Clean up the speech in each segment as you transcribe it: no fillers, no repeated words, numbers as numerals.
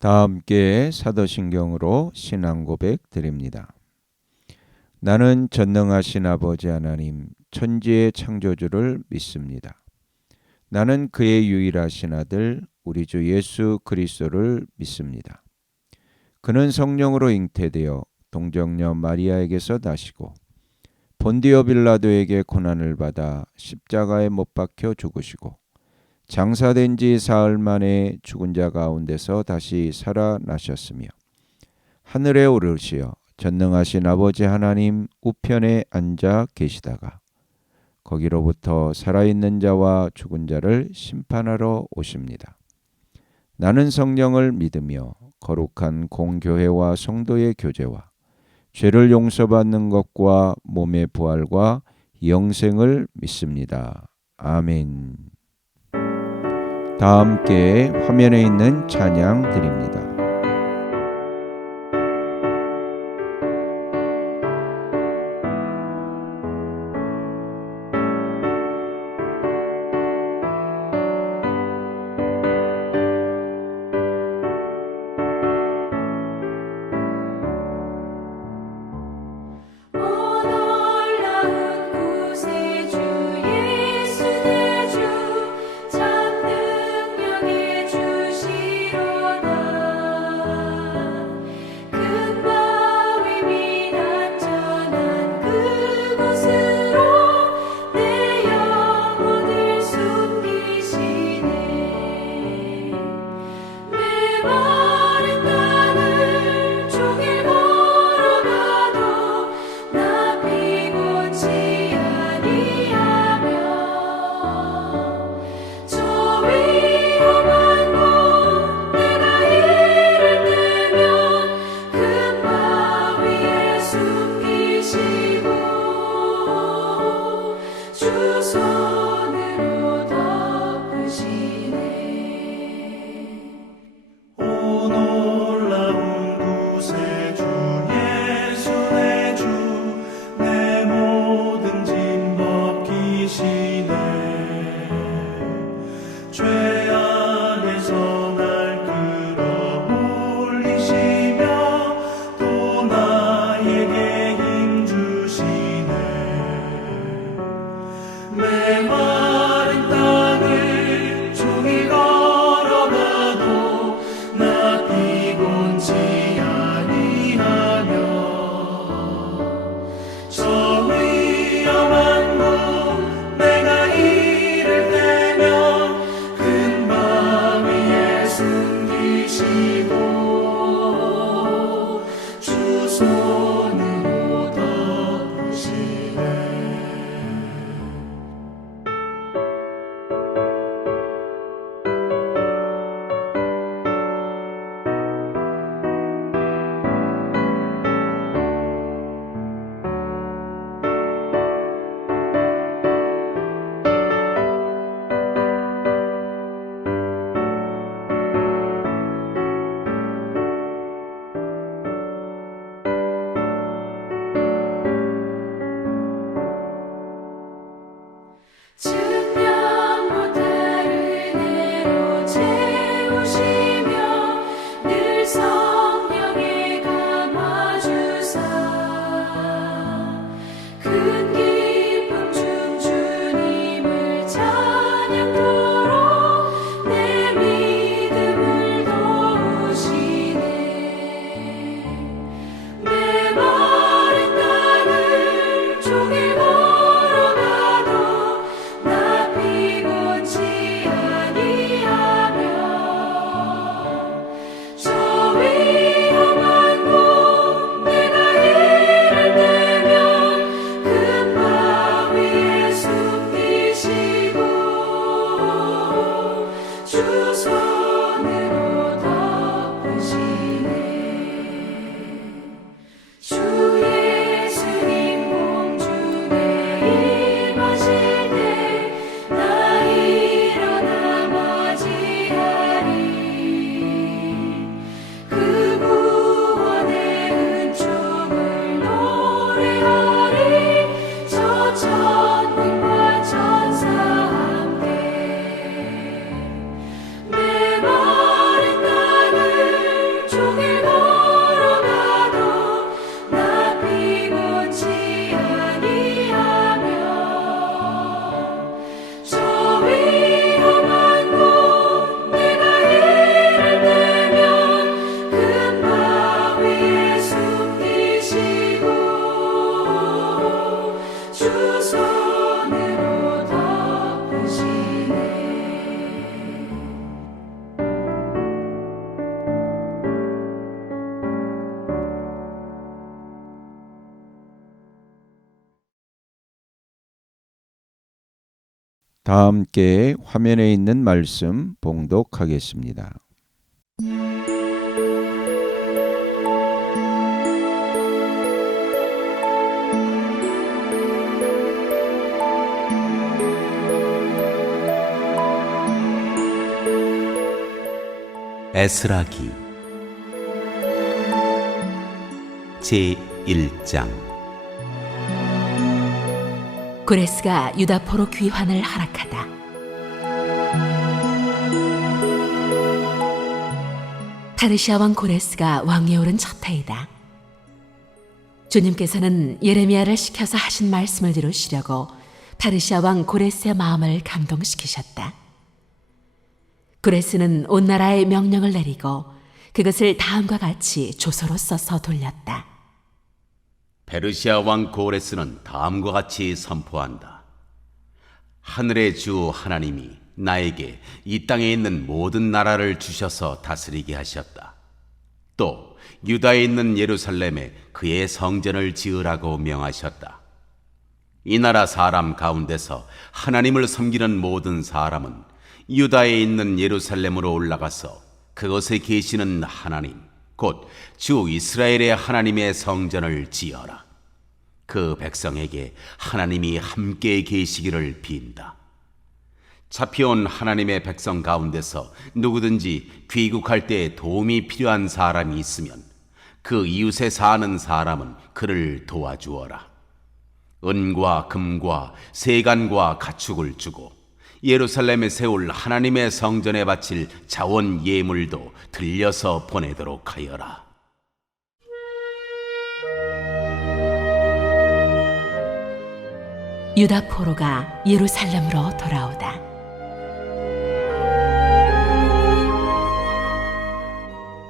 다 함께 사도신경으로 신앙 고백 드립니다. 나는 전능하신 아버지 하나님 천지의 창조주를 믿습니다. 나는 그의 유일하신 아들 우리 주 예수 그리스도를 믿습니다. 그는 성령으로 잉태되어 동정녀 마리아에게서 나시고 본디오 빌라도에게 고난을 받아 십자가에 못 박혀 죽으시고 장사된 지 사흘 만에 죽은 자 가운데서 다시 살아나셨으며 하늘에 오르시어 전능하신 아버지 하나님 우편에 앉아 계시다가 거기로부터 살아있는 자와 죽은 자를 심판하러 오십니다. 나는 성령을 믿으며 거룩한 공교회와 성도의 교제와 죄를 용서받는 것과 몸의 부활과 영생을 믿습니다. 아멘. 다 함께 화면에 있는 찬양 드립니다. 다 함께 화면에 있는 말씀 봉독하겠습니다. 에스라기 제1장. 고레스가 유다포로 귀환을 허락하다. 페르시아 왕 고레스가 왕위에 오른 첫 해이다. 주님께서는 예레미야를 시켜서 하신 말씀을 이루시려고 페르시아 왕 고레스의 마음을 감동시키셨다. 고레스는 온 나라에 명령을 내리고 그것을 다음과 같이 조서로 써서 돌렸다. 페르시아 왕 고레스는 다음과 같이 선포한다. 하늘의 주 하나님이 나에게 이 땅에 있는 모든 나라를 주셔서 다스리게 하셨다. 또 유다에 있는 예루살렘에 그의 성전을 지으라고 명하셨다. 이 나라 사람 가운데서 하나님을 섬기는 모든 사람은 유다에 있는 예루살렘으로 올라가서 그곳에 계시는 하나님, 곧 주 이스라엘의 하나님의 성전을 지어라. 그 백성에게 하나님이 함께 계시기를 빈다. 잡혀온 하나님의 백성 가운데서 누구든지 귀국할 때 도움이 필요한 사람이 있으면 그 이웃에 사는 사람은 그를 도와주어라. 은과 금과 세간과 가축을 주고 예루살렘에 세울 하나님의 성전에 바칠 자원 예물도 들려서 보내도록 하여라. 유다 포로가 예루살렘으로 돌아오다.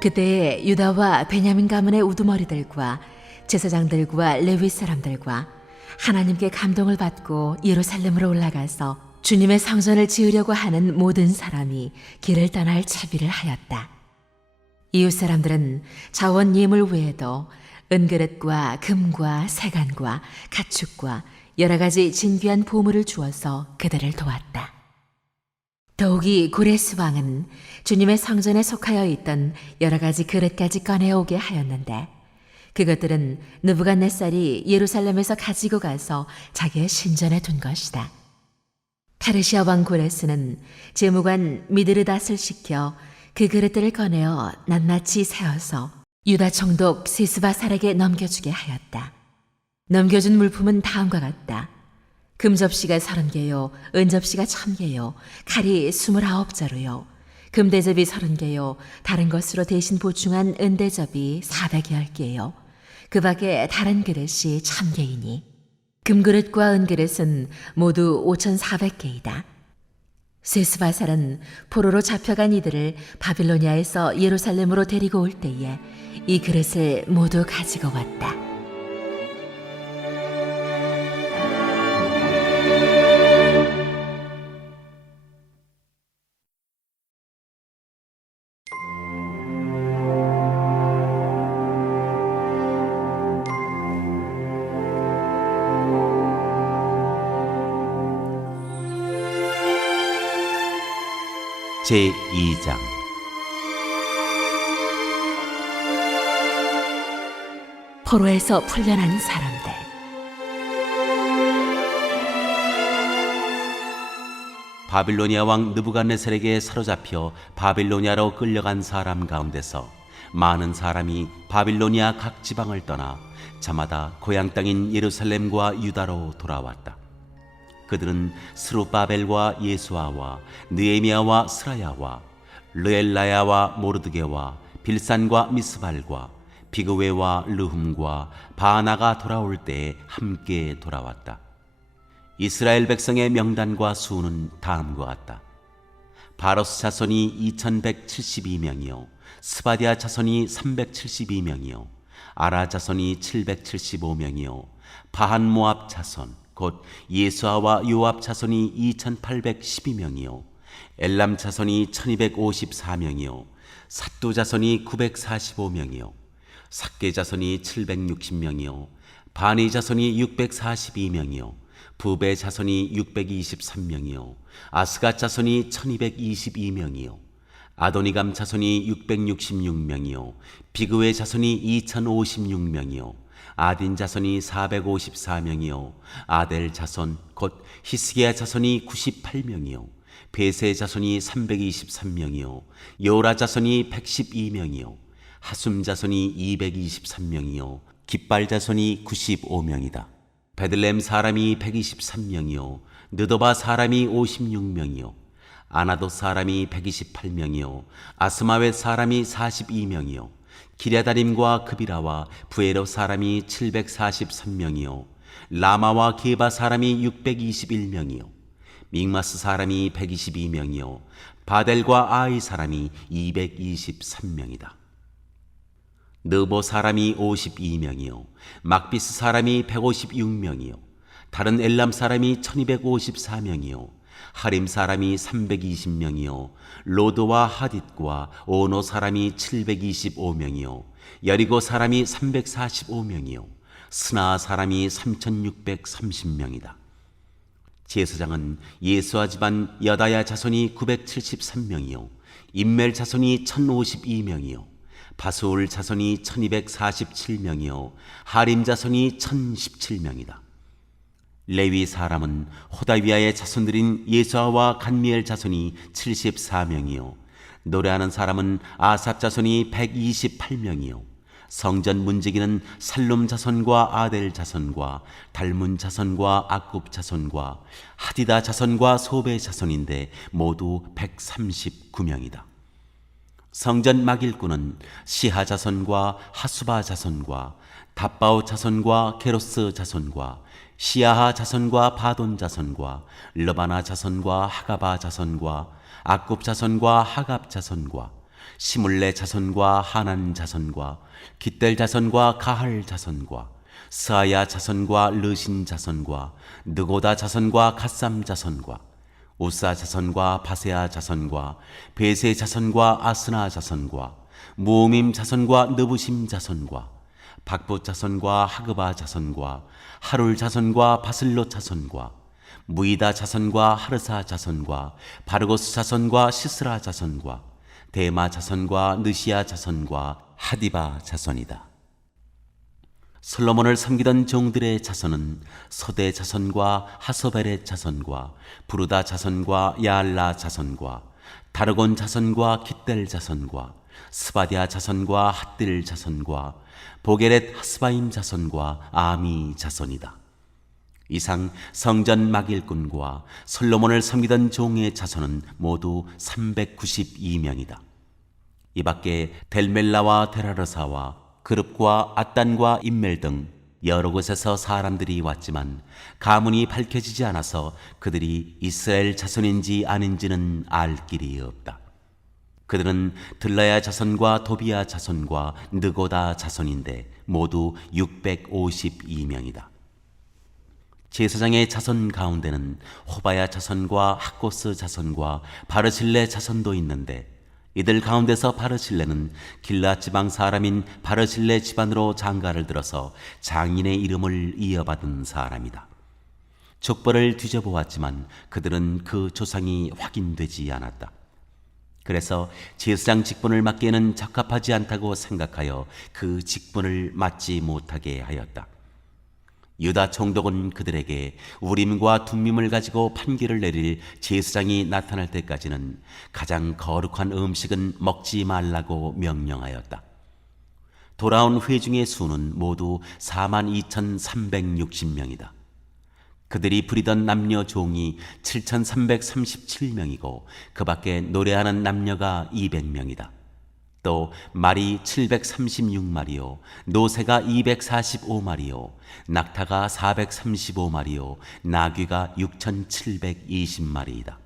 그때에 유다와 베냐민 가문의 우두머리들과 제사장들과 레위 사람들과 하나님께 감동을 받고 예루살렘으로 올라가서 주님의 성전을 지으려고 하는 모든 사람이 길을 떠날 채비를 하였다. 이웃 사람들은 자원 예물 외에도 은그릇과 금과 세간과 가축과 여러 가지 진귀한 보물을 주어서 그들을 도왔다. 더욱이 고레스 왕은 주님의 성전에 속하여 있던 여러 가지 그릇까지 꺼내오게 하였는데 그것들은 느부갓네살이 예루살렘에서 가지고 가서 자기의 신전에 둔 것이다. 페르시아 왕 고레스는 재무관 미드르닷을 시켜 그 그릇들을 꺼내어 낱낱이 세어서 유다 총독 세스바살에게 넘겨주게 하였다. 넘겨준 물품은 다음과 같다. 금접시가 30개요, 은접시가 1000개요, 칼이 29자루요, 금대접이 30개요, 다른 것으로 대신 보충한 은대접이 410개요, 그 밖에 다른 그릇이 1000개이니 금그릇과 은그릇은 모두 5400개이다. 세스바살은 포로로 잡혀간 이들을 바빌로니아에서 예루살렘으로 데리고 올 때에 이 그릇을 모두 가지고 왔다. 제2장. 포로에서 풀려난 사람들. 바빌로니아 왕 느부갓네살에게 사로잡혀 바빌로니아로 끌려간 사람 가운데서 많은 사람이 바빌로니아 각 지방을 떠나 저마다 고향 땅인 예루살렘과 유다로 돌아왔다. 그들은 스룹바벨과 예수아와 느헤미야와 스라야와 르엘라야와 모르드게와 빌산과 미스발과 비그웨와 르훔과 바나가 돌아올 때에 함께 돌아왔다. 이스라엘 백성의 명단과 수는 다음과 같다. 바로스 자손이 2172명이요 스바디아 자손이 372명이요 아라 자손이 775명이요 바한 모압 자손 곧 예수아와 요압 자손이 2812명이요 엘람 자손이 1254명이요 삿두 자손이 945명이요 삭게 자손이 760명이요 바니 자손이 642명이요 부베 자손이 623명이요 아스가 자손이 1222명이요 아도니감 자손이 666명이요 비그의 자손이 2056명이요 아딘 자손이 454명이요 아델 자손 곧 히스기야 자손이 98명이요 베세 자손이 323명이요 요라 자손이 112명이요 하숨 자손이 223명이요 깃발 자손이 95명이다. 베들렘 사람이 123명이요 느도바 사람이 56명이요 아나도 사람이 128명이요 아스마웻 사람이 42명이요 기랴다림과 그비라와 부에로 사람이 743명이요 라마와 게바 사람이 621명이요 믹마스 사람이 122명이요 바델과 아이 사람이 223명이다. 느보 사람이 52명이요 막비스 사람이 156명이요 다른 엘람 사람이 1254명이요 하림 사람이 320명이요 로드와 하딧과 오노 사람이 725명이요 여리고 사람이 345명이요 스나 사람이 3630명이다. 제사장은 예수아 집안 여다야 자손이 973명이요 임멜 자손이 1052명이요 바수울 자손이 1247명이요 하림 자손이 1017명이다. 레위 사람은 호다위아의 자손들인 예수아와 간미엘 자손이 74명이요 노래하는 사람은 아삽 자손이 128명이요 성전 문지기는 살룸 자손과 아델 자손과 달문 자손과 악굽 자손과 하디다 자손과 소베 자손인데 모두 139명이다. 성전 막일꾼은 시하 자손과 하수바 자손과 답바오 자손과 게로스 자손과 시야하 자손과 바돈 자손과 르바나 자손과 하가바 자손과 악굽 자손과 하갑 자손과 시물레 자손과 하난 자손과 깃델 자손과 가할 자손과 스아야 자손과 르신 자손과 느고다 자손과 갓삼 자손과 우사 자손과 바세아 자손과 베세 자손과 아스나 자손과 무옴임 자손과 느부심 자손과 박부 자손과 하그바 자손과 하룰 자손과 바슬롯 자손과 무이다 자손과 하르사 자손과 바르고스 자손과 시스라 자손과 데마 자손과 느시아 자손과 하디바 자손이다. 솔로몬을 섬기던 종들의 자손은 소대 자손과 하소베렛 자손과 부르다 자손과 야알라 자손과 다르곤 자손과 깃델 자손과 스바디아 자손과 핫딜 자손과 보게렛 하스바임 자손과 아미 자손이다. 이상 성전 막일꾼과 솔로몬을 섬기던 종의 자손은 모두 392명이다. 이 밖에 델멜라와 데라르사와 그룹과 앗단과 임멜 등 여러 곳에서 사람들이 왔지만 가문이 밝혀지지 않아서 그들이 이스라엘 자손인지 아닌지는 알 길이 없다. 그들은 들라야 자손과 도비야 자손과 느고다 자손인데 모두 652명이다. 제사장의 자손 가운데는 호바야 자손과 학고스 자손과 바르실레 자손도 있는데 이들 가운데서 바르실레는 길앗 지방 사람인 바르실레 집안으로 장가를 들어서 장인의 이름을 이어받은 사람이다. 족보를 뒤져보았지만 그들은 그 조상이 확인되지 않았다. 그래서 제사장 직분을 맡기에는 적합하지 않다고 생각하여 그 직분을 맡지 못하게 하였다. 유다 총독은 그들에게 우림과 둠밈을 가지고 판결을 내릴 제사장이 나타날 때까지는 가장 거룩한 음식은 먹지 말라고 명령하였다. 돌아온 회중의 수는 모두 42,360명이다. 그들이 부리던 남녀 종이 7,337명이고 그 밖에 노래하는 남녀가 200명이다. 또 말이 736마리요 노새가 245마리요 낙타가 435마리요 나귀가 6,720마리이다.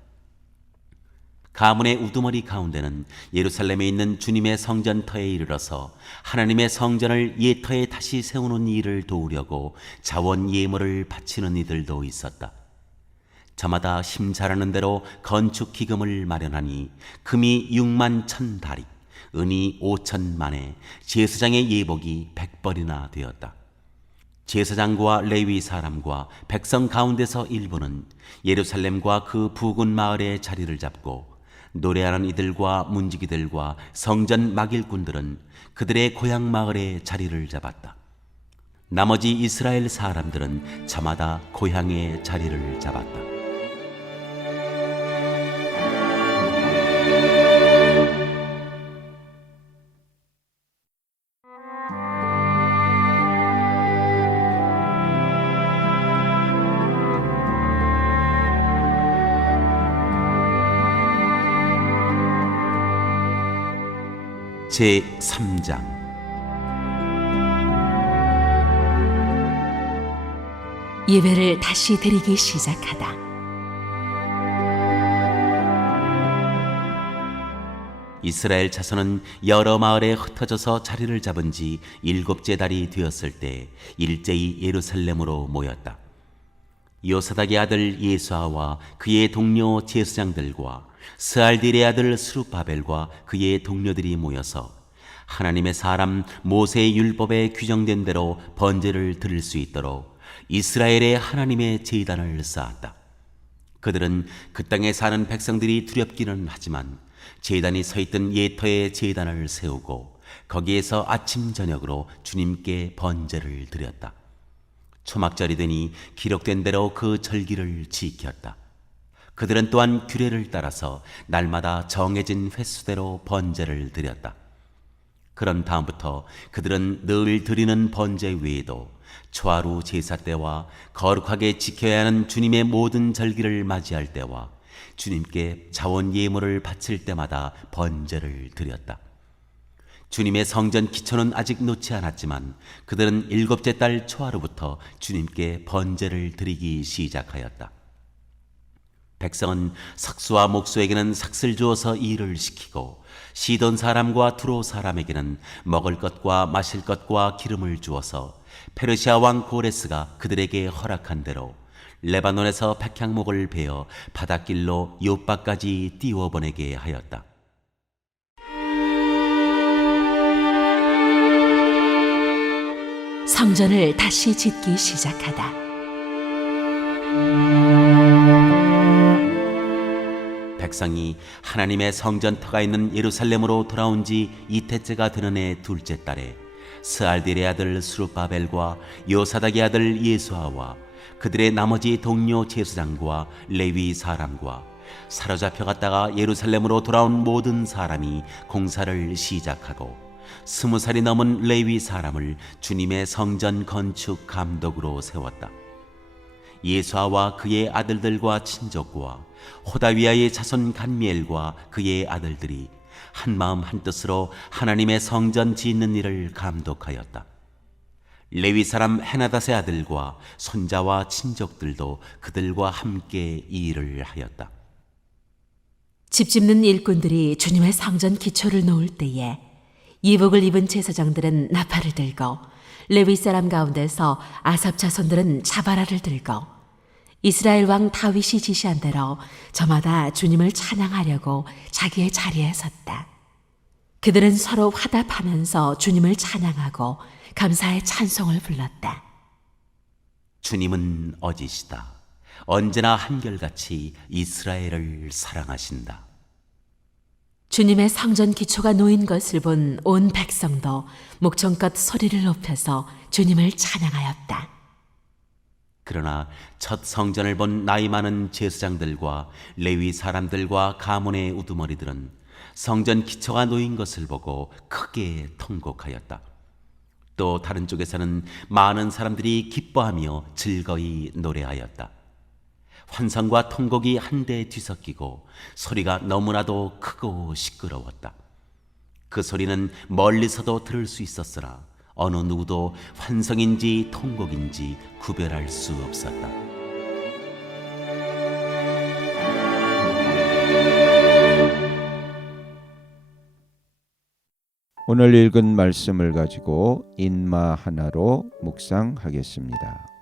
가문의 우두머리 가운데는 예루살렘에 있는 주님의 성전터에 이르러서 하나님의 성전을 옛터에 다시 세우는 일을 도우려고 자원 예물을 바치는 이들도 있었다. 저마다 힘 잘하는 대로 건축 기금을 마련하니 금이 6만 1,000다리 은이 5,000만에 제사장의 예복이 100벌이나 되었다. 제사장과 레위 사람과 백성 가운데서 일부는 예루살렘과 그 부근 마을에 자리를 잡고 노래하는 이들과 문지기들과 성전 막일꾼들은 그들의 고향 마을에 자리를 잡았다. 나머지 이스라엘 사람들은 저마다 고향에 자리를 잡았다. 제 3장. 예배를 다시 드리기 시작하다. 이스라엘 자손은 여러 마을에 흩어져서 자리를 잡은 지 7째 달이 되었을 때 일제히 예루살렘으로 모였다. 요사닥의 아들 예수아와 그의 동료 제사장들과 스알딜의 아들 스룹바벨과 그의 동료들이 모여서 하나님의 사람 모세의 율법에 규정된 대로 번제를 드릴 수 있도록 이스라엘의 하나님의 제단을 쌓았다. 그들은 그 땅에 사는 백성들이 두렵기는 하지만 제단이 서 있던 예터의 제단을 세우고 거기에서 아침 저녁으로 주님께 번제를 드렸다. 초막절이 되니 기록된 대로 그 절기를 지켰다. 그들은 또한 규례를 따라서 날마다 정해진 횟수대로 번제를 드렸다. 그런 다음부터 그들은 늘 드리는 번제 외에도 초하루 제사 때와 거룩하게 지켜야 하는 주님의 모든 절기를 맞이할 때와 주님께 자원 예물을 바칠 때마다 번제를 드렸다. 주님의 성전 기초는 아직 놓지 않았지만 그들은 7째 달 초하루부터 주님께 번제를 드리기 시작하였다. 백성은 석수와 목수에게는 삭슬 주어서 일을 시키고 시돈 사람과 두로 사람에게는 먹을 것과 마실 것과 기름을 주어서 페르시아 왕 고레스가 그들에게 허락한 대로 레바논에서 백향목을 베어 바닷길로 요바까지 띄워보내게 하였다. 성전을 다시 짓기 시작하다. 백성이 하나님의 성전터가 있는 예루살렘으로 돌아온 지 이태째가 되는 해 둘째 달에 스알딜의 아들 스룹바벨과 요사닥의 아들 예수아와 그들의 나머지 동료 제사장과 레위 사람과 사로잡혀 갔다가 예루살렘으로 돌아온 모든 사람이 공사를 시작하고 20살이 넘은 레위 사람을 주님의 성전 건축 감독으로 세웠다. 예수아와 그의 아들들과 친족과 호다위아의 자손 간미엘과 그의 아들들이 한마음 한뜻으로 하나님의 성전 짓는 일을 감독하였다. 레위 사람 헤나닷의 아들과 손자와 친족들도 그들과 함께 이 일을 하였다. 집 짓는 일꾼들이 주님의 성전 기초를 놓을 때에 이복을 입은 제사장들은 나팔을 들고 레위 사람 가운데서 아삽 자손들은 자바라를 들고 이스라엘 왕 다윗이 지시한 대로 저마다 주님을 찬양하려고 자기의 자리에 섰다. 그들은 서로 화답하면서 주님을 찬양하고 감사의 찬송을 불렀다. 주님은 어지시다. 언제나 한결같이 이스라엘을 사랑하신다. 주님의 성전 기초가 놓인 것을 본 온 백성도 목청껏 소리를 높여서 주님을 찬양하였다. 그러나 첫 성전을 본 나이 많은 제사장들과 레위 사람들과 가문의 우두머리들은 성전 기초가 놓인 것을 보고 크게 통곡하였다. 또 다른 쪽에서는 많은 사람들이 기뻐하며 즐거이 노래하였다. 환성과 통곡이 한데 뒤섞이고 소리가 너무나도 크고 시끄러웠다. 그 소리는 멀리서도 들을 수 있었으나 어느 누구도 환성인지 통곡인지 구별할 수 없었다. 오늘 읽은 말씀을 가지고 인마 하나로 묵상하겠습니다.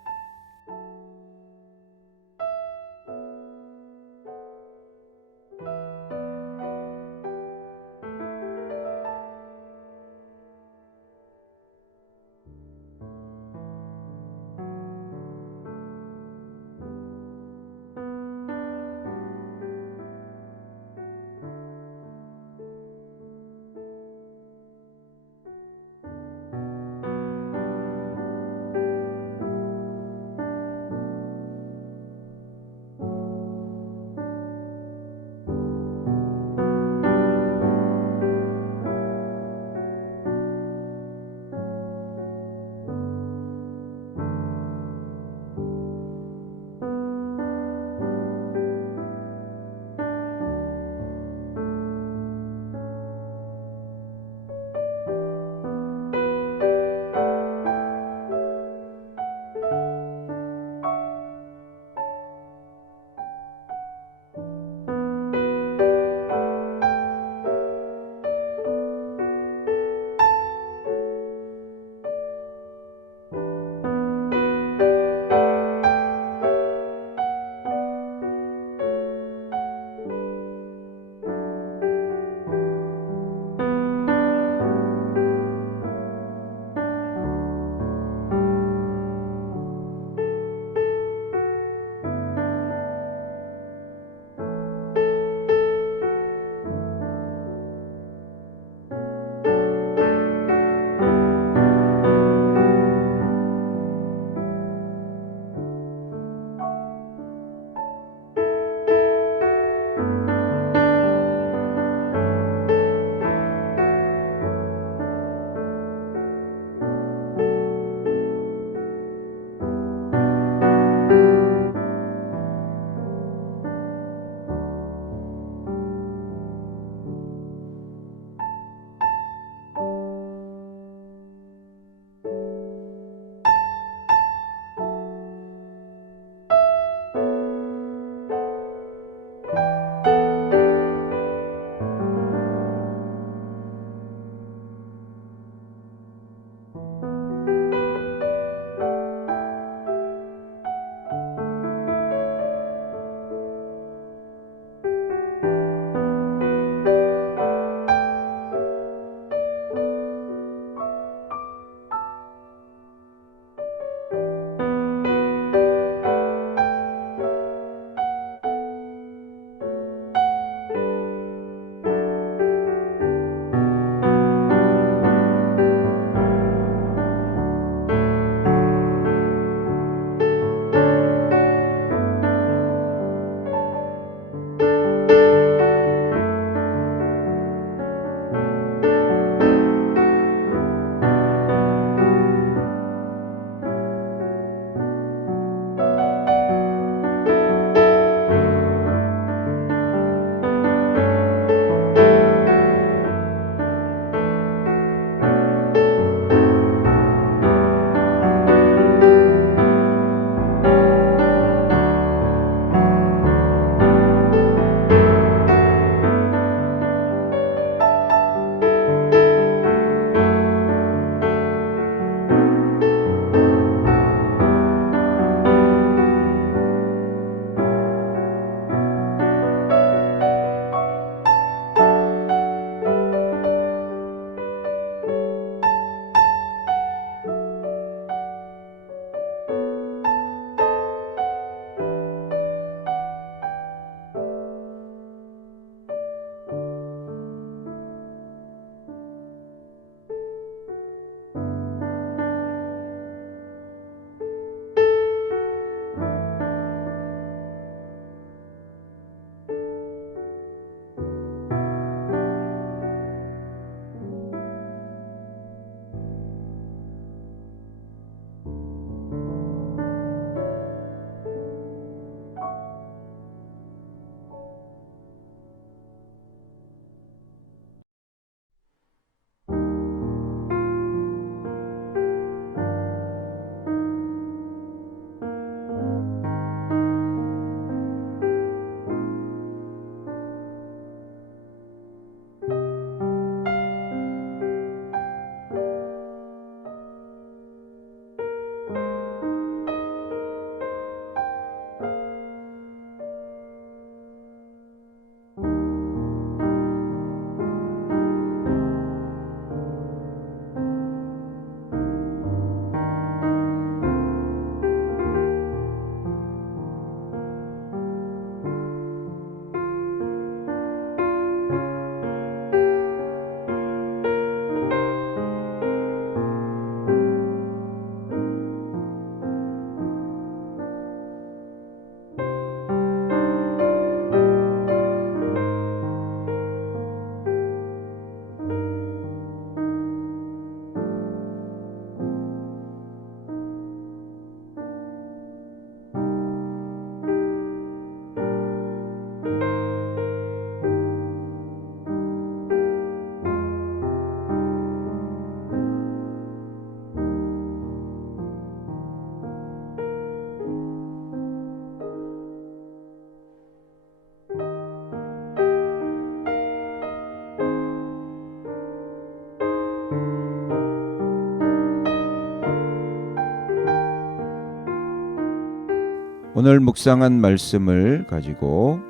오늘 묵상한 말씀을 가지고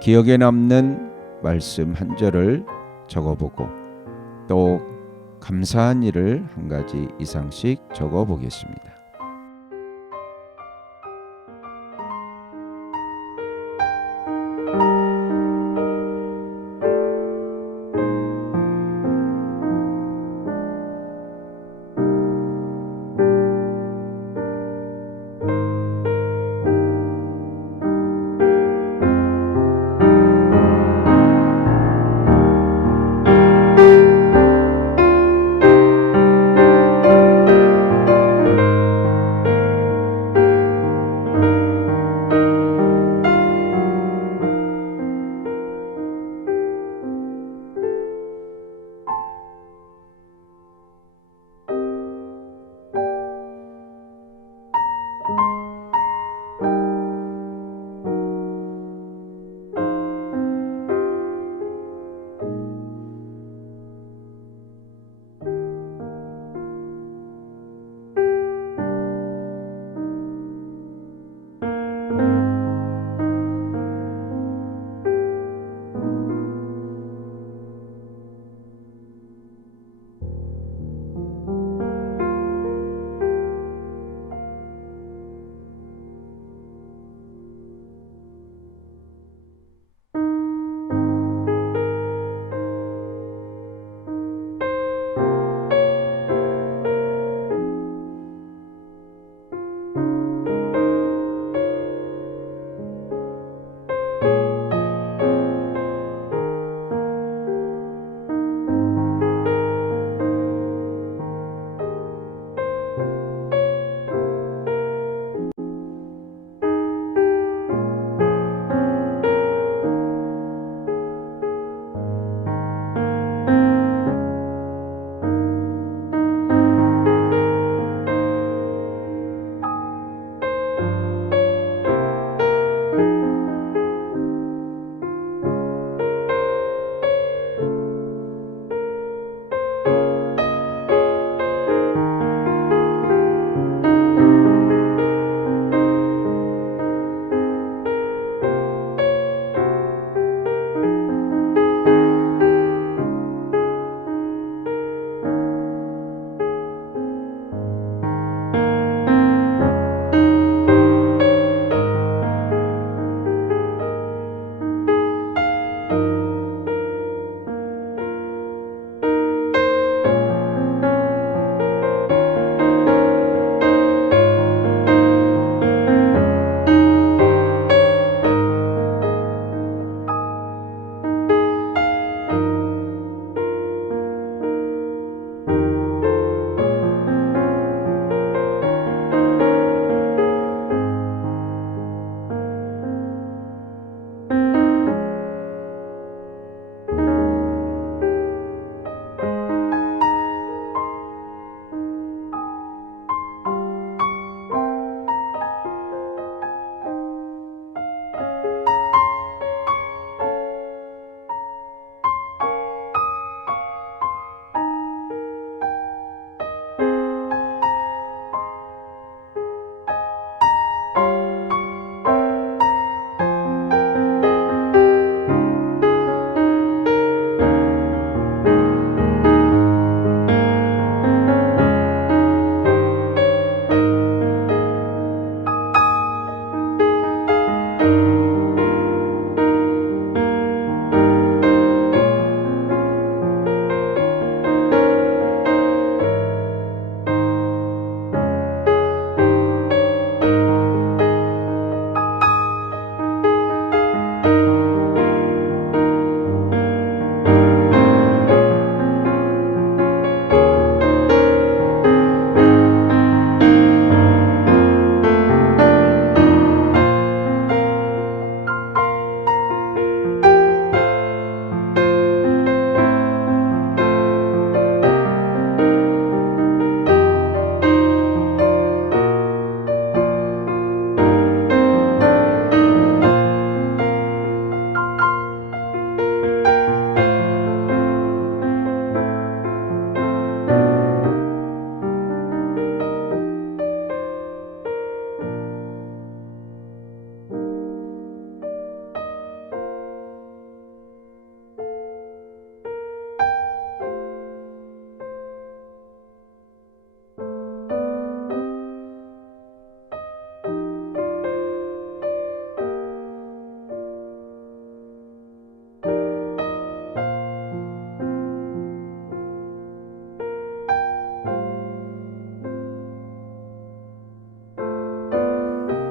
기억에 남는 말씀 한 절을 적어보고 또 감사한 일을 한 가지 이상씩 적어보겠습니다.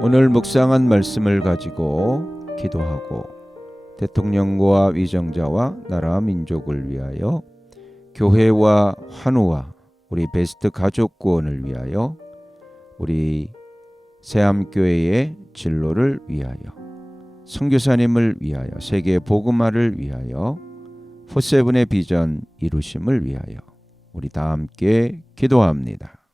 오늘 묵상한 말씀을 가지고 기도하고 대통령과 위정자와 나라 민족을 위하여 교회와 환우와 우리 베스트 가족 구원을 위하여 우리 새암교회의 진로를 위하여 선교사님을 위하여 세계 복음화를 위하여 포세븐의 비전 이루심을 위하여 우리 다 함께 기도합니다.